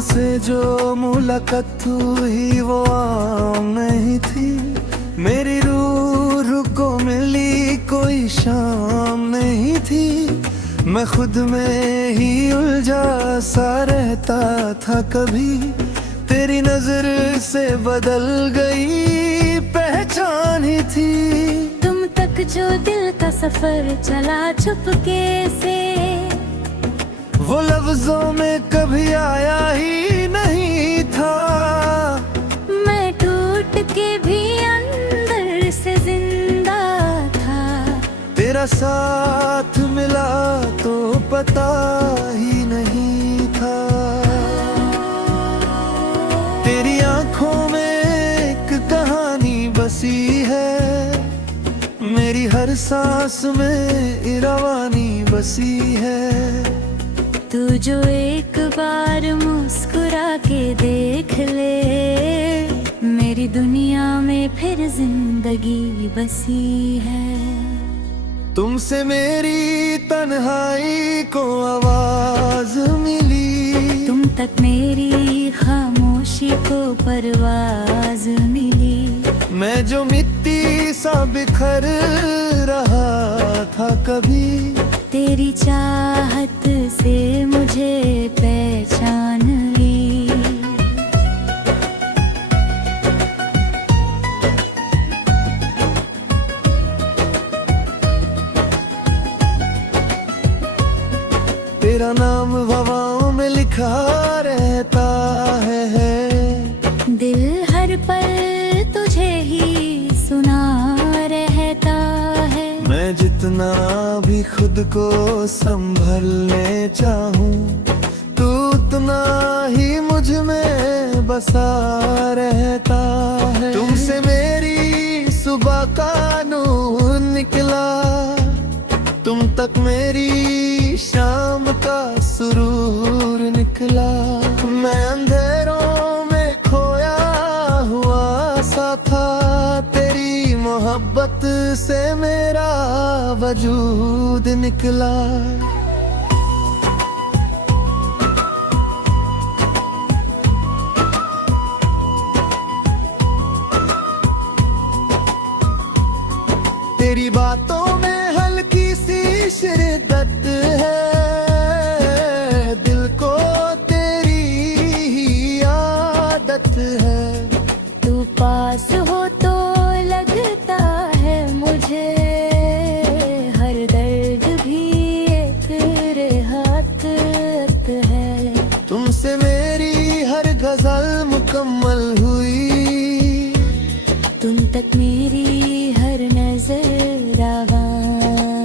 तुमसे जो मुलाकात हुई वो आम नहीं थी। मेरी रूह को मिली कोई शाम नहीं थी। मैं खुद में ही उलझा सा रहता था कभी। तेरी नजर से बदल गई पहचान ही थी। तुम तक जो दिल का सफर चला चुपके से, वो लफ्जों में कभी आया ही नहीं था। मैं टूट के भी अंदर से जिंदा था। तेरा साथ मिला तो पता ही नहीं था। तेरी आंखों में एक कहानी बसी है। मेरी हर सांस में इरवानी बसी है। तू जो एक बार मुस्कुरा के देख ले, मेरी दुनिया में फिर जिंदगी बसी है। तुमसे मेरी तन्हाई को आवाज मिली। तुम तक मेरी खामोशी को परवाज मिली। मैं जो मिट्टी सा बिखर रहा था कभी, तेरी चाहत से मुझे पहचान ली। तेरा नाम हवाओं में लिखा रहता है। दिल हर पल तुझे ही सुना रहता है। मैं जितना भी खुद को संभलने चाहूं, तू उतना ही मुझ में बसा रहता है। तुमसे मेरी सुबह का नूर निकला। तुम तक मेरी शाम का सुरूर निकला। मैं अंधेरों में खोया हुआ सा था। तेरी मोहब्बत से मेरा वजूद निकला। तेरी बातों में हल्की सी शिद्दत है। दिल को तेरी ही आदत है। तू पास हो तो लगता है मुझे हर दर्द भी एक राहत है। तुमसे मेरी हर गजल मुकम्मल हुई। तुम तक मेरी हर नजर रवा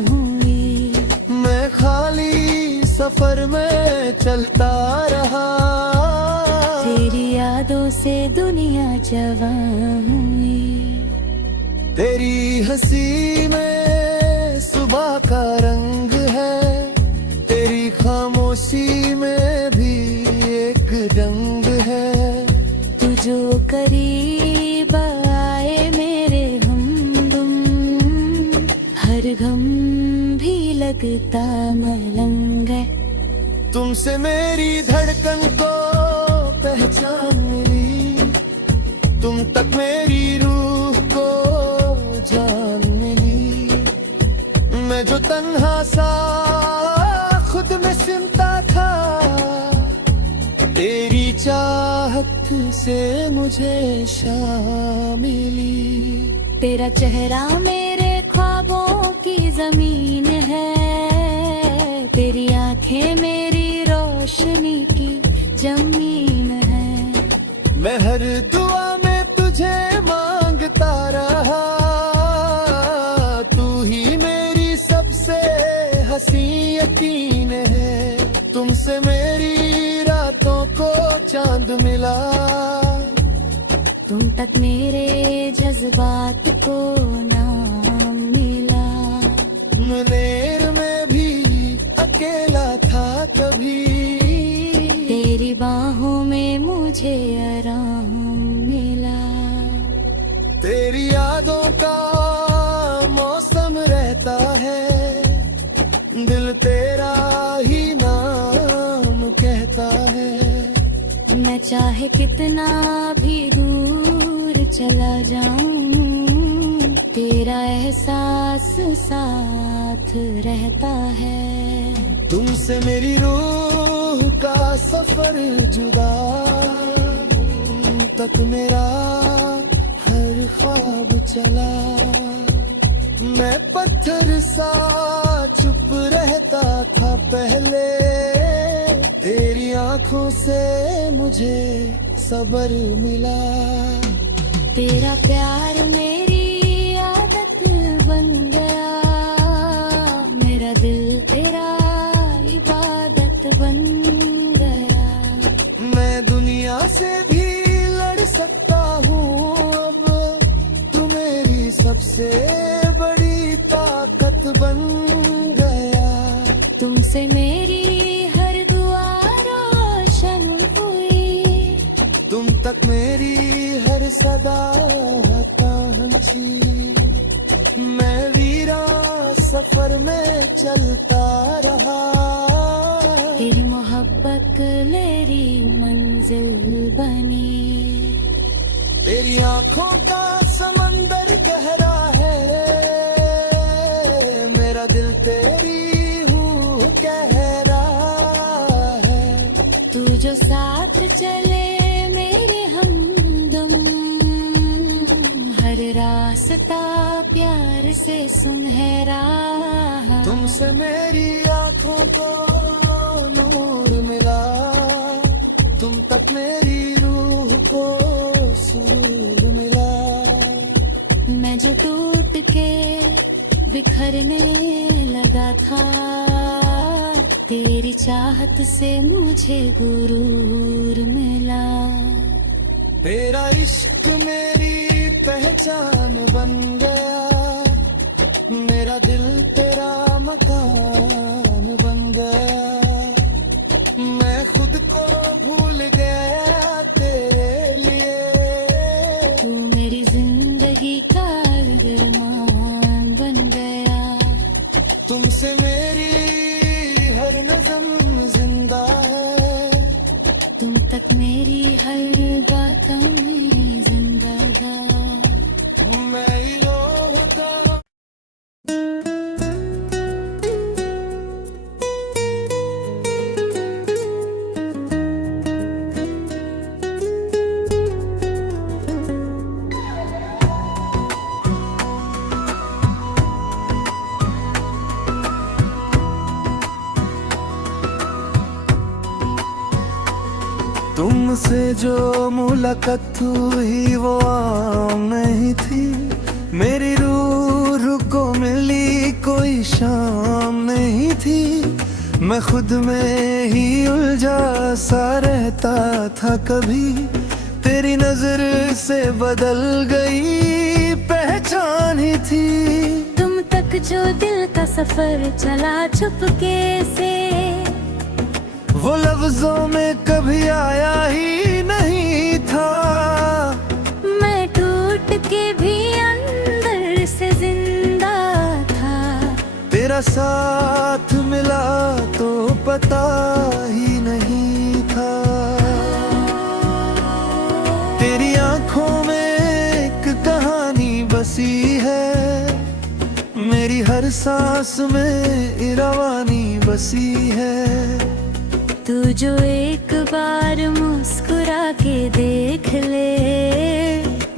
हुई। मैं खाली सफर में चलता रहा। तेरी यादों से दुनिया जवां हुई। तेरी हंसी में सुबह का रंग है। तेरी खामोशी में भी एक रंग है। तू जो करीब आए मेरे हमदम, हर गम भी लगता मलंग है। तुमसे मेरी धड़कन को पहचान मिली। तुम तक मेरी रूह को जान मिली। मैं जो तन्हा सा खुद में सिमटा था, तेरी चाहत से मुझे शाम मिली। तेरा चेहरा मेरे ख्वाबों की जमीन है। तेरी आंखें मेरी रोशनी की जमीन है। मैं हर दुआ में तुझे मांगता रहा। तू ही मेरी सबसे हंसी यकीन है। तुमसे मेरी रातों को चांद मिला। तुम तक मेरे जज्बात को नाम मिला। मुनेर में भी अकेला था कभी। तेरी बाहों में मुझे आराम मिला। तेरी यादों का मौसम रहता है। दिल तेरा ही नाम कहता है। चाहे कितना भी दूर चला जाऊं, तेरा एहसास साथ रहता है। तुमसे मेरी रूह का सफर जुदा तक मेरा हर ख्वाब चला। मैं पत्थर सा चुप रहता था पहले, तेरी आंखों से मुझे सबर मिला। तेरा प्यार मेरी आदत बन गया, मेरा दिल तेरा इबादत बन गया। मैं दुनिया से भी लड़ सकता हूँ अब, तू मेरी सबसे बड़ी ताकत बन गया। तुमसे मेरी हर दुआ रोशन हुई, तुम तक मेरी हर सदा पहुंची। मैं वीरा सफर में चलता रहा, तेरी मोहब्बत मेरी मंजिल बनी। तेरी आंखों का समंदर गहरा है, मेरा दिल तेरी हूँ कह रहा है। तू जो साथ चले मेरे हमदम, हर रास्ता प्यार से सुनहरा। तुमसे मेरी आंखों को नूर मिला, तुम तक मेरी रूह को सुरूर मिला। मैं जो टूट के बिखरने लगा था, तेरी चाहत से मुझे गुरूर मिला। तेरा इश्क मेरी पहचान बन गया, मेरा दिल तेरा मकान बन गया। मैं खुद को भूल गया तेरे लिए, तू मेरी जिंदगी का अरमान बन गया। तुमसे मेरी हर नज़म जिंदा है, तुम तक मेरी हर बातों में जिंदा था। मैं ही होता। तुमसे जो मुलाकात हुई वो आम नहीं थी, मेरी रूह को मिली कोई शाम नहीं थी। मैं खुद में ही उलझा सा रहता था कभी, तेरी नजर से बदल गई पहचान ही थी। तुम तक जो दिल का सफर चला चुपके से, वो लफ्जों में कभी आया ही नहीं था। मैं टूट के भी अंदर से जिंदा था। तेरा साथ मिला तो पता ही नहीं था। तेरी आंखों में एक कहानी बसी है, मेरी हर सांस में रवानी बसी है। तू जो एक बार मुस्कुरा के देख ले,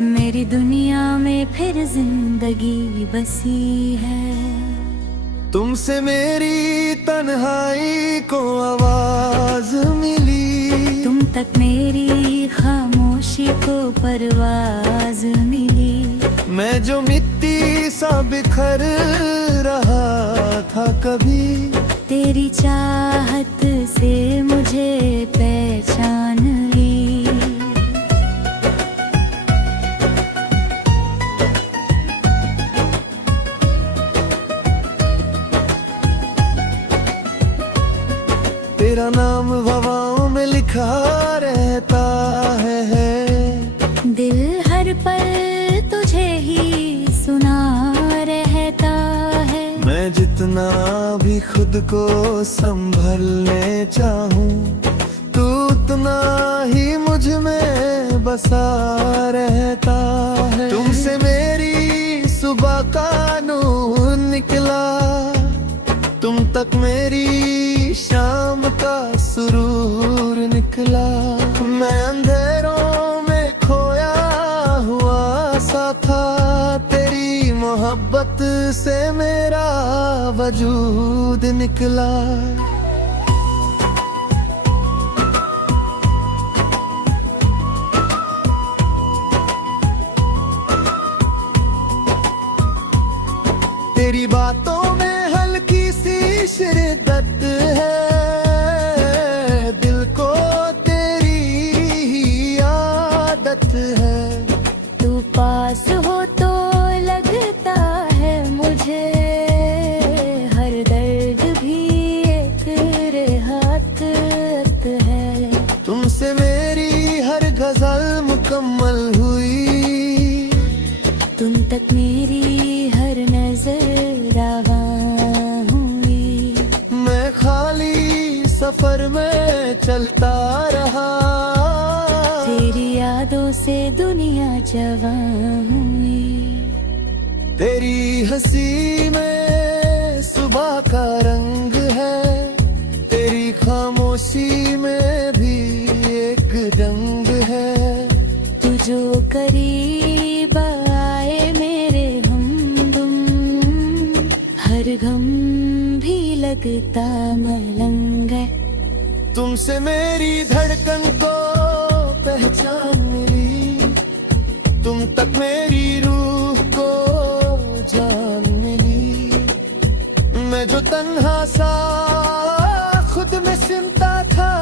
मेरी दुनिया में फिर जिंदगी बसी है। तुमसे मेरी तन्हाई को आवाज मिली, तुम तक मेरी खामोशी को परवाज मिली। मैं जो मिट्टी सा बिखर रहा था कभी, तेरी चाहत से मुझे पहचान ली। तेरा नाम हवाओं में लिखा रहता है, दिल हर पल तुझे ही सुना रहता है। मैं जितना भी खुद को संभलने चाहूं, तू उतना ही मुझ में बसा रहता है। तुमसे मेरी सुबह का नूर निकला, तुम तक मेरी शाम का सुरूर निकला। मैं अंधेरों में खोया हुआ सा था, तेरी मोहब्बत से मेरा वजूद निकला। तेरी बातों में हल्की सी शिद्दत है, दिल को तेरी ही आदत है। तू पास हो तो लगता है मुझे, हर दर्द भी एक राहत है। तुमसे मेरी हर गजल मुकम्मल हुई, तुम तक मेरी हर नजर रवा हुई। मैं खाली सफर में चलता रहा, तेरी यादों से दुनिया जवां हुई। तेरी हंसी में सुबह का रंग है, तेरी खामोशी में भी एक रंग है। तू जो करीब आए मेरे हमदम, हर गम भी लगता मलंग है। तुमसे मेरी धड़कन को पहचान मिली, तुम तक मेरी रूह को जान मिली। मैं जो तन्हा सा खुद में सिमटा था,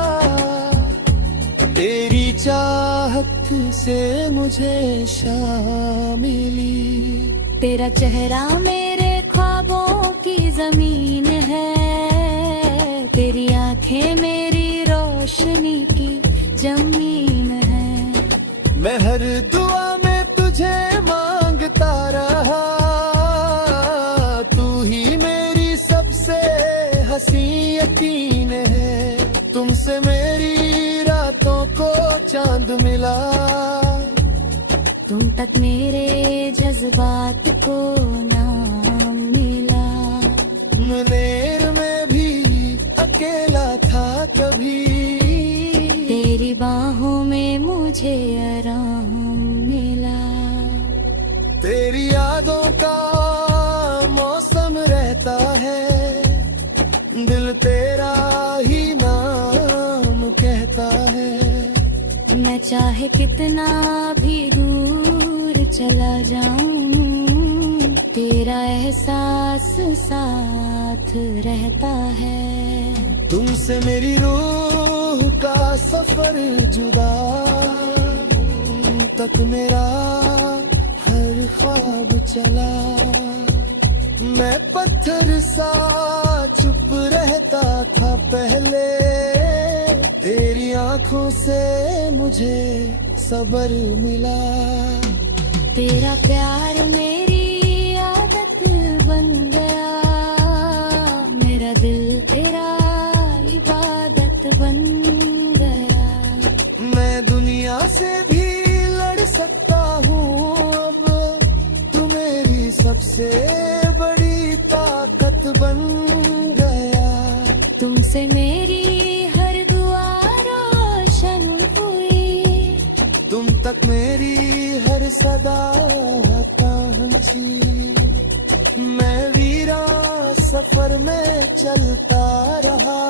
तेरी चाहत से मुझे शाम मिली। तेरा चेहरा मेरे ख्वाबों की जमीन है, तेरी आंखें मेरी रोशनी की जमीन है। मैं हर दुआ में तुझे मांगता रहा, तू ही मेरी सबसे हंसी यकीन है। तुमसे मेरी रातों को चांद मिला, तुम तक मेरे जज्बात को नाम मिला। मुनेर में भी अकेला था कभी, तेरी बाहों में मुझे आराम मिला। तेरी यादों का मौसम रहता है, दिल तेरा ही नाम कहता है। मैं चाहे कितना भी दूर चला जाऊं, तेरा एहसास साथ रहता है। तुमसे मेरी रूह का सफर जुदा, तक मेरा हर ख्वाब चला। मैं पत्थर सा चुप रहता था पहले, तेरी आंखों से मुझे सबर मिला। तेरा प्यार मेरी आदत बन गया, मेरा दिल तेरा इबादत बन गया। मैं दुनिया से भी लड़ सकता हूँ अब, तू मेरी सबसे बड़ी ताकत बन गया। तुमसे मेरी हर दुआ रोशन हुई, तुम तक मेरी हर सदा कांची। मैं वीरा सफर में चलता रहा,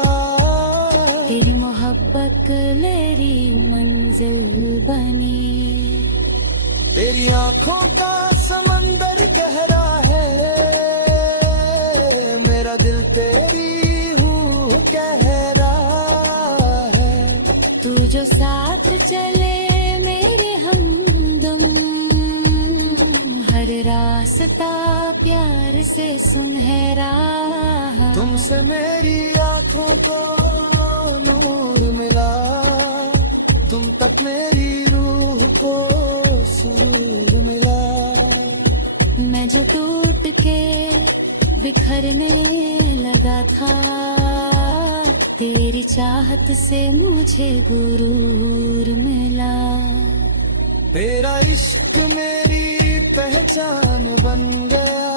तेरी मोहब्बत मेरी मंजिल बनी। तेरी आंखों का समंदर गहरा है, मेरा दिल तेरी हूँ कह रहा है। तू जो साथ चले मेरे हमदम, हर रास्ता प्यार से सुनहरा। तुमसे मेरी आंखों को नूर मिला, तुम तक मेरी रूह को सुरूर मिला। मैं जो टूट के बिखरने लगा था, तेरी चाहत से मुझे गुरूर मिला। तेरा इश्क मेरी पहचान बन गया,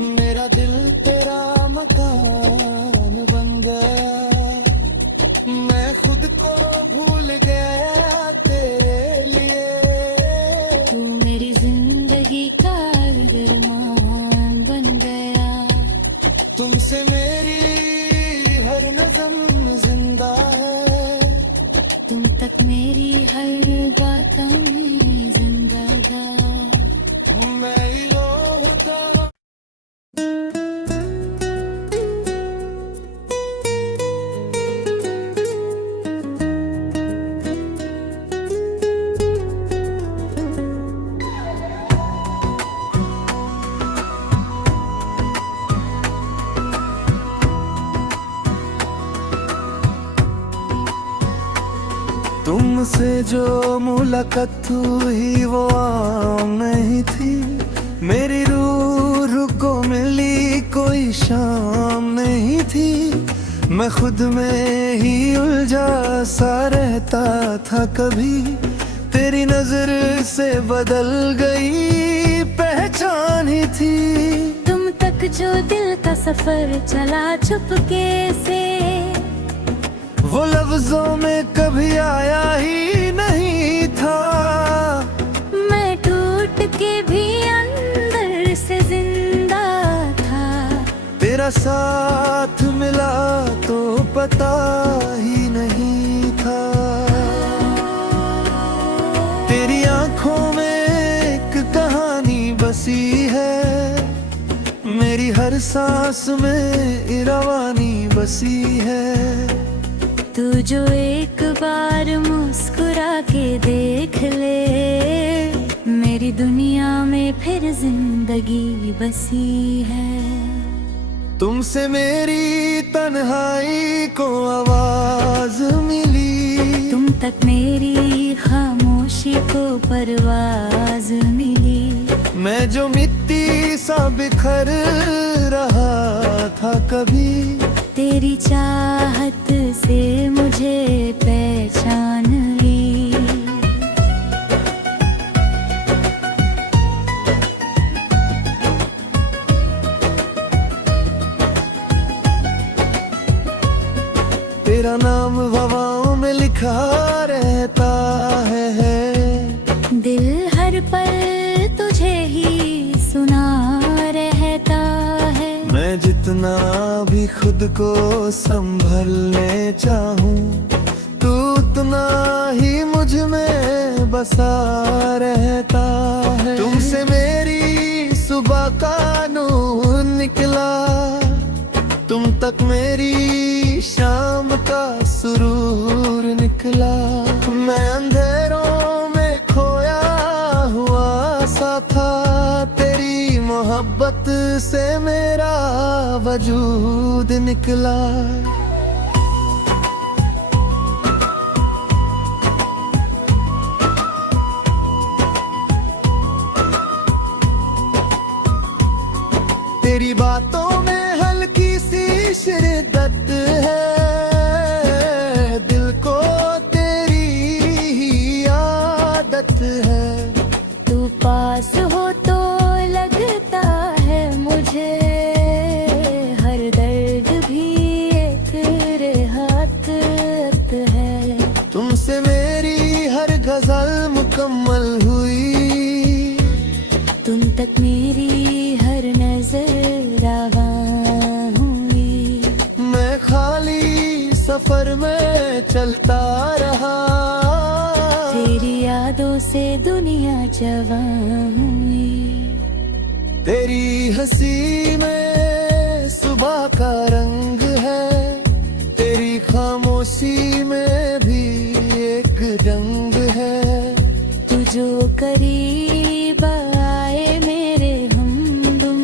मेरा दिल तेरा मकान बन गया। मैं खुद को भूल गया तेरे लिए, तू मेरी जिंदगी का अरमान बन गया। तुमसे मेरी हर नज़म जिंदा है, तुम तक मेरी हर बातों में जिंदा था। मैं ही होता। तुमसे जो मुलाकात हुई वो आम नहीं थी, मेरी रूह को मिली कोई शाम नहीं थी। मैं खुद में ही उलझा सा रहता था, कभी तेरी नजर से बदल गई पहचान ही थी। तुम तक जो दिल का सफर चला चुपके से, वो लफ्जों में कभी आया ही नहीं था। मैं टूट के भी अंदर से जिंदा था। तेरा साथ मिला तो पता ही नहीं था। तेरी आंखों में एक कहानी बसी है, मेरी हर सांस में इरवानी बसी है। तू जो एक बार मुस्कुरा के देख ले, मेरी दुनिया में फिर जिंदगी बसी है। तुमसे मेरी तन्हाई को आवाज मिली, तुम तक मेरी खामोशी को परवाज मिली। मैं जो मिट्टी सा बिखर रहा था कभी, तेरी चाहत से मुझे पहचान ली। तेरा नाम हवाओं में लिखा रहता है, दिल हर पल तुझे ही सुना रहता है। मैं जितना भी खुद को संभलने चाहूं, तू उतना ही मुझ में बसा रहता है। तुमसे मेरी सुबह का नूर निकला, तुम तक मेरी शाम का सुरूर निकला। मैं अंधेरों में खोया हुआ सा था, तेरी मोहब्बत से मेरा वजूद निकला। तेरी बातों में हल्की सी शिद्दत है, दिल को तेरी ही आदत है। तू पास हो तो लगता है मुझे, हर दर्द भी एक राहत है। तुमसे मेरी हर गजल मुकम्मल हुई, तुम तक मेरी हर नजर रवा हुई। मैं खाली सफर में चलता रहा, तेरी यादों से दुनिया जवां हुई। तेरी हंसी में सुबह का रंग है, तेरी खामोशी में भी एक रंग है। तू जो करीब आए मेरे हमदम,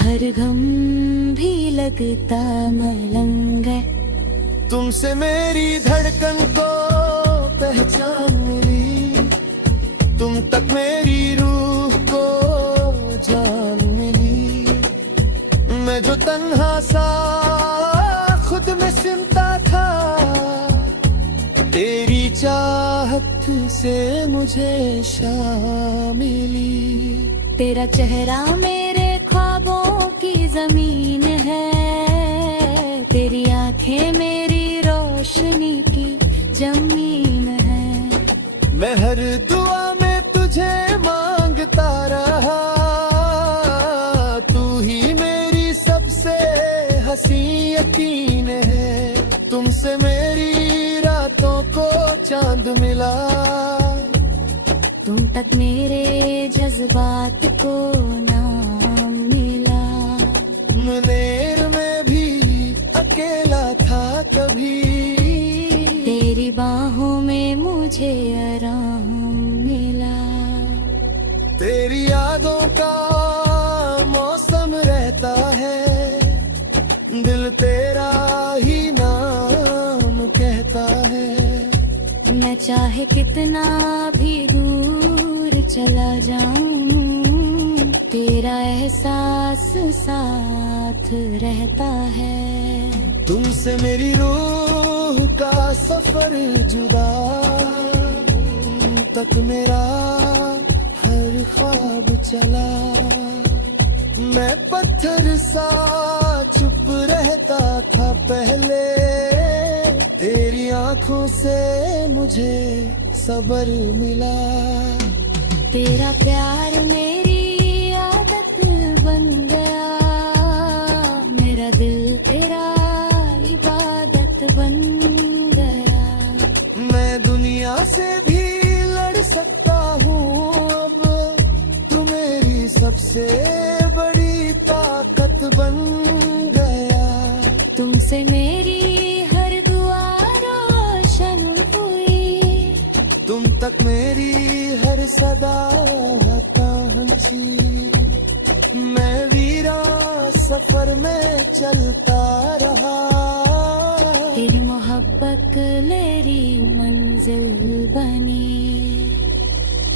हर गम भी लगता मलंग है। तुमसे मेरी धड़कन को पहचान मिली, तुम तक मेरी रूह को जान मिली। मैं जो तन्हा सा से मुझे शाम मिली। तेरा चेहरा मेरे ख्वाबों की जमीन है, तेरी आंखें मेरी रोशनी की जमीन है। मैं हर दुआ में तुझे मांगता रहा, तू ही मेरी सबसे हंसी यकीन है। तुमसे मेरी रातों को चांद मिला, तुम तक मेरे जज्बात को नाम मिला। मुनेर में भी अकेला था कभी, तेरी बाहों में मुझे आराम मिला। तेरी यादों का मौसम रहता है, दिल तेरा ही नाम कहता है। मैं चाहे कितना भी दूर चला जाऊं, तेरा एहसास साथ रहता है। तुमसे मेरी रूह का सफर जुदा, तक मेरा हर ख्वाब चला। मैं पत्थर सा चुप रहता था पहले, तेरी आंखों से मुझे सबर मिला। तेरा प्यार मेरी आदत बन गया, मेरा दिल तेरा इबादत बन गया। मैं दुनिया से भी लड़ सकता हूँ अब, तू मेरी सबसे बड़ी ताकत बन गया। तुमसे मेरी हर दुआ रोशन हुई, तुम तक मेरी हर सदा पहुंची। मैं वीरा सफर में चलता रहा, तेरी मोहब्बत मेरी मंजिल बनी।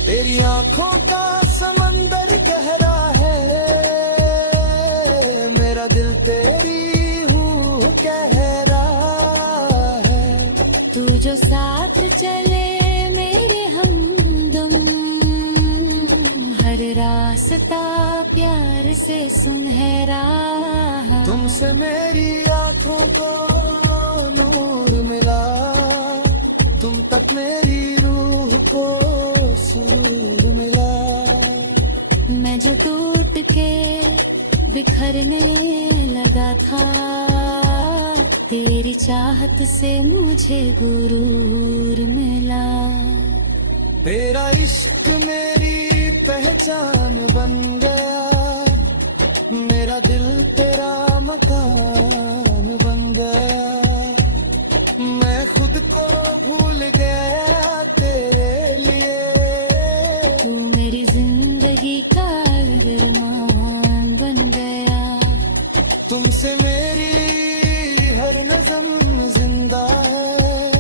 तेरी आंखों का समंदर गहरा है, मेरा दिल तेरी हूँ कह रहा है। तू जो साथ चले मेरे हमदम, हर रास्ता प्यार से सुनहरा। तुमसे मेरी आंखों को नूर मिला, तुम तक मेरी रूह को सुरूर मिला। मैं जो टूट के बिखरने लगा था, तेरी चाहत से मुझे गुरूर मिला। तेरा इश्क मेरी पहचान बन गया, मेरा दिल तेरा मकान बन गया। मैं खुद को भूल गया तेरे लिए, तू मेरी जिंदगी का अरमान बन गया। तुमसे मेरी हर नज़म जिंदा है,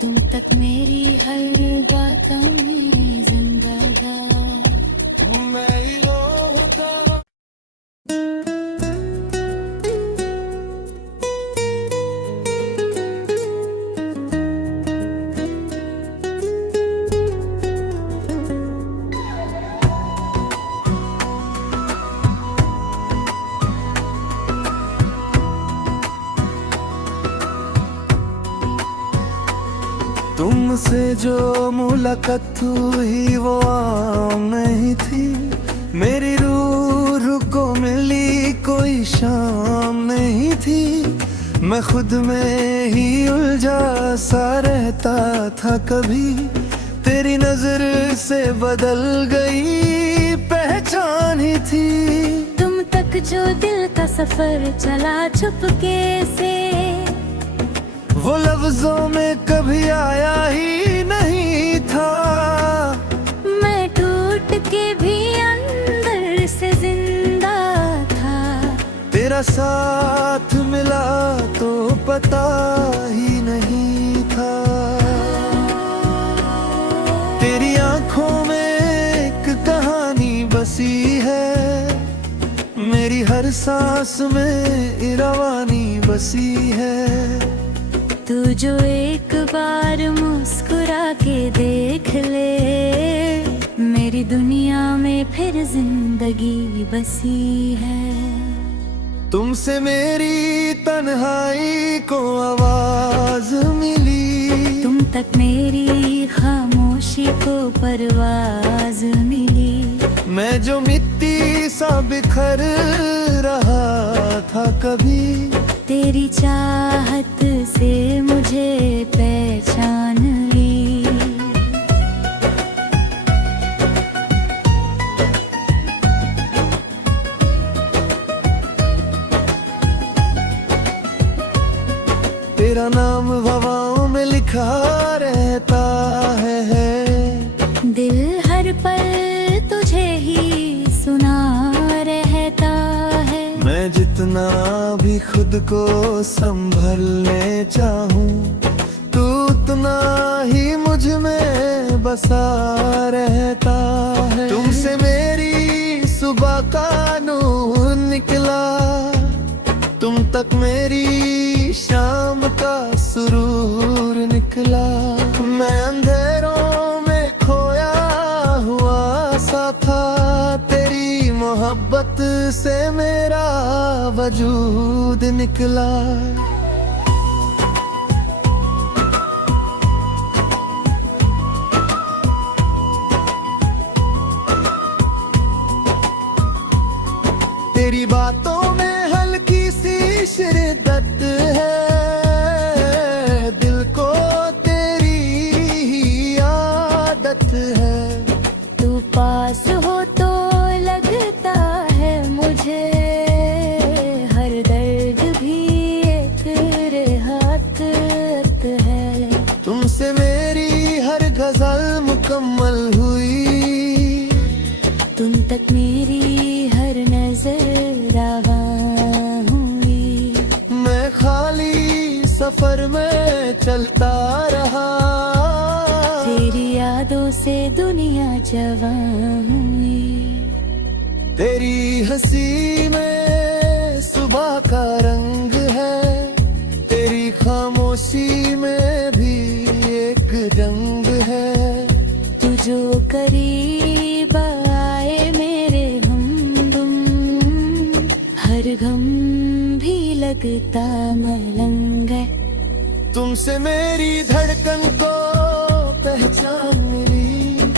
तुम तक मेरी हर बातों में जिंदा। मैं ही होता। तुमसे जो मुलाकात हुई वो आम नहीं थी, मेरी रूह को मिली कोई शाम नहीं थी। मैं खुद में ही उलझा सा रहता था कभी, तेरी नजर से बदल गई पहचान ही थी। तुम तक जो दिल का सफर चला चुपके से, वो लफ्जों में कभी आया ही नहीं था। मैं टूट के भी अंदर से जिंदा था। तेरा साथ मिला तो पता ही नहीं था। तेरी आंखों में एक कहानी बसी है, मेरी हर सांस में रवानी बसी है। तू जो एक बार मुस्कुरा के देख ले, मेरी दुनिया में फिर जिंदगी बसी है। तुमसे मेरी तन्हाई को आवाज मिली, तुम तक मेरी खामोशी को परवाज मिली। मैं जो मिट्टी सा बिखर रहा था कभी, तेरी चाहत से मुझे पहचान ली। तेरा नाम हवाओं में लिखा रहता है, दिल हर पल तुझे ही सुना रहता है। मैं जितना भी खुद को संभलने चाहूं, तू उतना ही मुझ में बसा रहता है। तुमसे मेरी सुबह का नूर निकला, तुम तक मेरी शाम का सुरूर निकला। मैं अंधेरों में खोया हुआ सा था, तेरी मोहब्बत से मेरा वजूद निकला। तेरी बातों में हल्की सी शिद्दत है, दिल को तेरी ही आदत है। तू पास हो तो लगता है मुझे, हर दर्द भी एक राहत है। तुमसे मेरी हर गजल मुकम्मल हुई, तुम तक मेरी हर नजर रवा हुई। मैं खाली सफर में चलता रहा, तेरी यादों से दुनिया जवां हुई। तेरी हंसी में सुबह का रंग है, तेरी खामोशी में भी एक रंग है। तू जो करीब आए मेरे हमदम, हर गम भी लगता मलंग है। तुमसे मेरी धड़कन को पहचान मिली,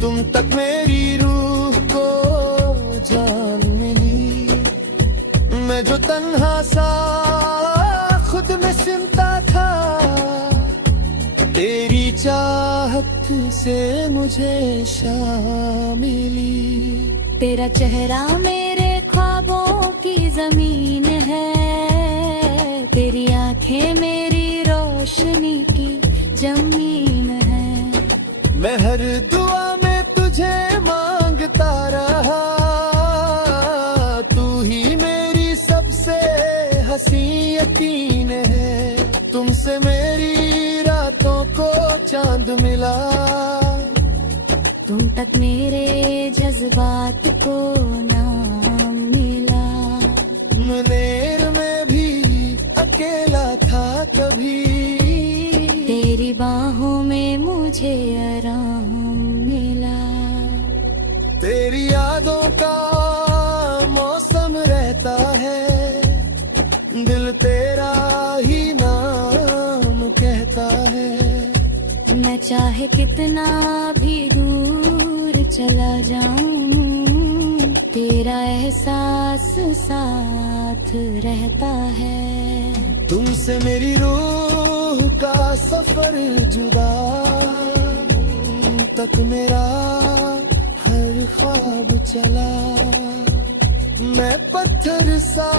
तुम तक मेरी रूह को जान मिली। मैं जो तन्हा सा खुद में सिमटा था, तेरी चाहत से मुझे शाम मिली। तेरा चेहरा मेरे ख्वाबों की जमीन है, तेरी आंखें मेरी रोशनी की जमीन है। मैं हर दुआ में तुझे मांगता रहा, तू ही मेरी सबसे हंसी यकीन है। तुमसे मेरी रातों को चांद मिला, तुम तक मेरे जज्बात को नाम मिला। मुनेर में भी अकेला था कभी, तेरी बाहों में मुझे आराम मिला। तेरी यादों का मौसम रहता है, दिल तेरा ही नाम कहता है। मैं चाहे कितना भी दूर चला जाऊं, तेरा एहसास साथ रहता है। तुमसे मेरी रूह का सफर जुदा, तक मेरा हर ख्वाब चला। मैं पत्थर सा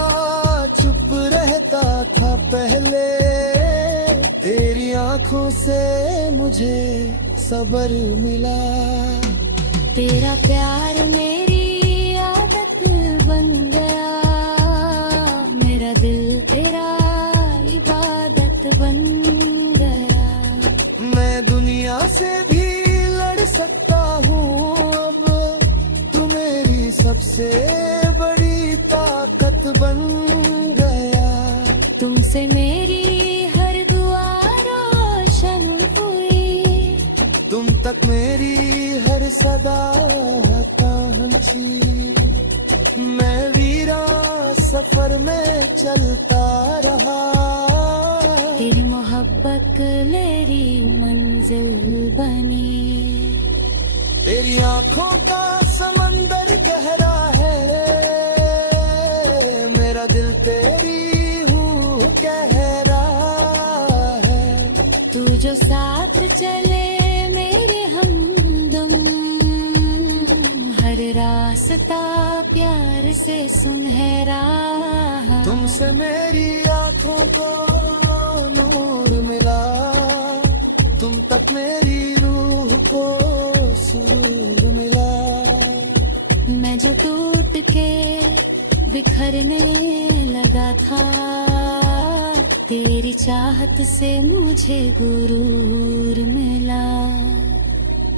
चुप रहता था पहले, तेरी आंखों से मुझे सबर मिला। तेरा प्यार मेरी आदत बन गया, मेरा दिल तेरा इबादत बन गया। मैं दुनिया से भी लड़ सकता हूँ अब, तू मेरी सबसे बड़ी ताकत बन गया। तुमसे मेरी हर दुआ सदा कांची, मैं वीरा सफर में चलता रहा। तेरी मोहब्बत मेरी मंजिल बनी। तेरी आंखों का समंदर गहरा है, मेरा दिल तेरी हूँ कह रहा है। तू जो साथ चले मेरे हमदम, हर रास्ता प्यार से सुनहरा। तुमसे मेरी आंखों को नूर मिला, तुम तक मेरी रूह को सुरूर मिला। मैं जो टूट के बिखरने लगा था, तेरी चाहत से मुझे गुरूर मिला।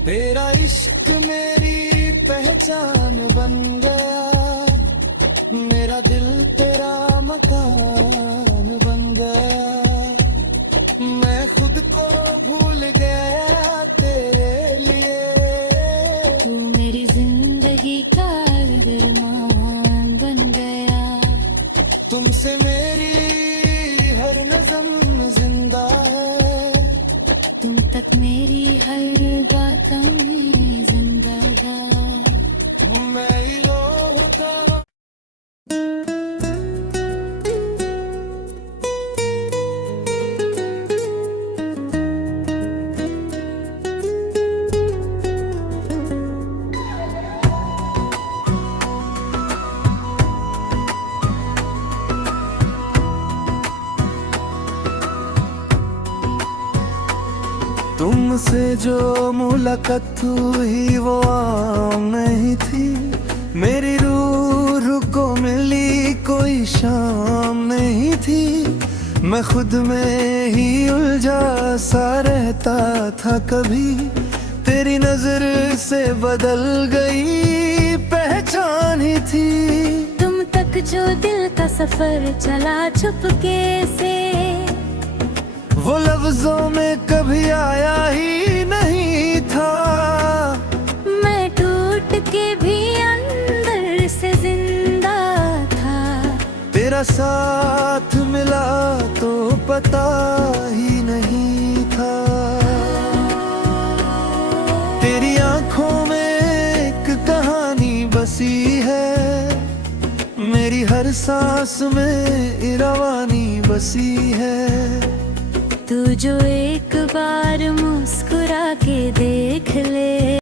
तेरा इश्क मेरी पहचान बन गया, मेरा दिल तेरा मकान बन गया। मैं खुद को भूल गया तेरे लिए, तू मेरी जिंदगी का अरमान बन गया। तुमसे मेरी हर नज़म जिंदा है, तुम तक मेरी हर बात में जिंदा था। मैं ही होता। तुमसे जो मुलाकात हुई वो आम नहीं थी, मेरी रूह को मिली कोई शाम नहीं थी। मैं खुद में ही उलझा सा रहता था कभी, तेरी नजर से बदल गई पहचान ही थी। तुम तक जो दिल का सफर चला चुपके से, वो लफ्जों में कभी आया ही नहीं था। मैं टूट के भी अंदर से जिंदा था। तेरा साथ मिला तो पता ही नहीं था। तेरी आंखों में एक कहानी बसी है, मेरी हर सांस में इरवानी बसी है। तू जो एक बार मुस्कुरा के देख ले।